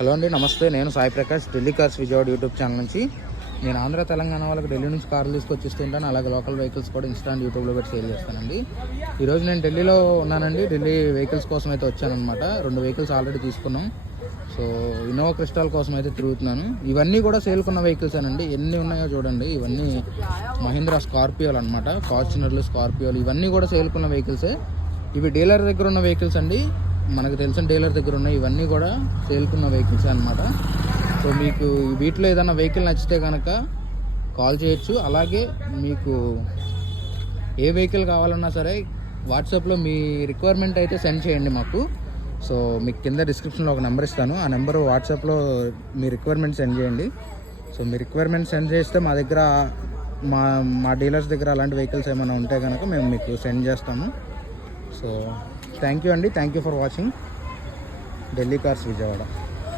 Hello అండి నమస్తే. నేను Sai Prakash Delhi cars Vijayawada YouTube channel నుంచి. నేను ఆంధ్ర తెలంగాణ వాళ్ళకి ఢిల్లీ నుంచి కార్లు తీసుకొచ్చిస్తుంటాను అలాగే లోకల్ వెహికల్స్ కూడా ఇన్స్టాండ్ యూట్యూబ్లో పెట్టి సేల్ చేస్తానండి. ఈరోజు నేను ఢిల్లీలో ఉన్నానండి. ఢిల్లీ వెహికల్స్ కోసం అయితే వచ్చానమాట రెండు వెహికల్స్ ఆల్రెడీ తీసుకున్నాం. సో ఇన్నోవా క్రిస్టాల్ కోసం అయితే తిరుగుతున్నాను. ఇవన్నీ కూడా సేల్కున్న వెహికల్స్ అనండి ఎన్ని ఉన్నాయో చూడండి. ఇవన్నీ మహీంద్రా స్కార్పియోలు అనమాట ఫార్చునర్లు స్కార్పియోలు ఇవన్నీ కూడా సేల్కున్న వెహికల్సే. ఇవి డీలర్ దగ్గర ఉన్న వెహికల్స్ అండి. మనకు తెలిసిన డీలర్ దగ్గర ఉన్న ఇవన్నీ కూడా సేల్కున్న వెహికల్స్ అనమాట సో మీకు వీటిలో ఏదైనా వెహికల్ నచ్చితే కనుక కాల్ చేయొచ్చు. అలాగే మీకు ఏ వెహికల్ కావాలన్నా సరే వాట్సాప్లో మీ రిక్వైర్మెంట్ అయితే సెండ్ చేయండి మాకు. సో మీకు కింద డిస్క్రిప్షన్లో ఒక నెంబర్ ఇస్తాను. ఆ నెంబర్ వాట్సాప్లో మీ రిక్వైర్మెంట్ సెండ్ చేయండి. సో మీ రిక్వైర్మెంట్ సెండ్ చేస్తే మా దగ్గర మా మా డీలర్స్ దగ్గర అలాంటి వెహికల్స్ ఏమైనా ఉంటే కనుక మేము మీకు సెండ్ చేస్తాము. సో థ్యాంక్ యూ అండి thank you for watching Delhi cars Vijayawada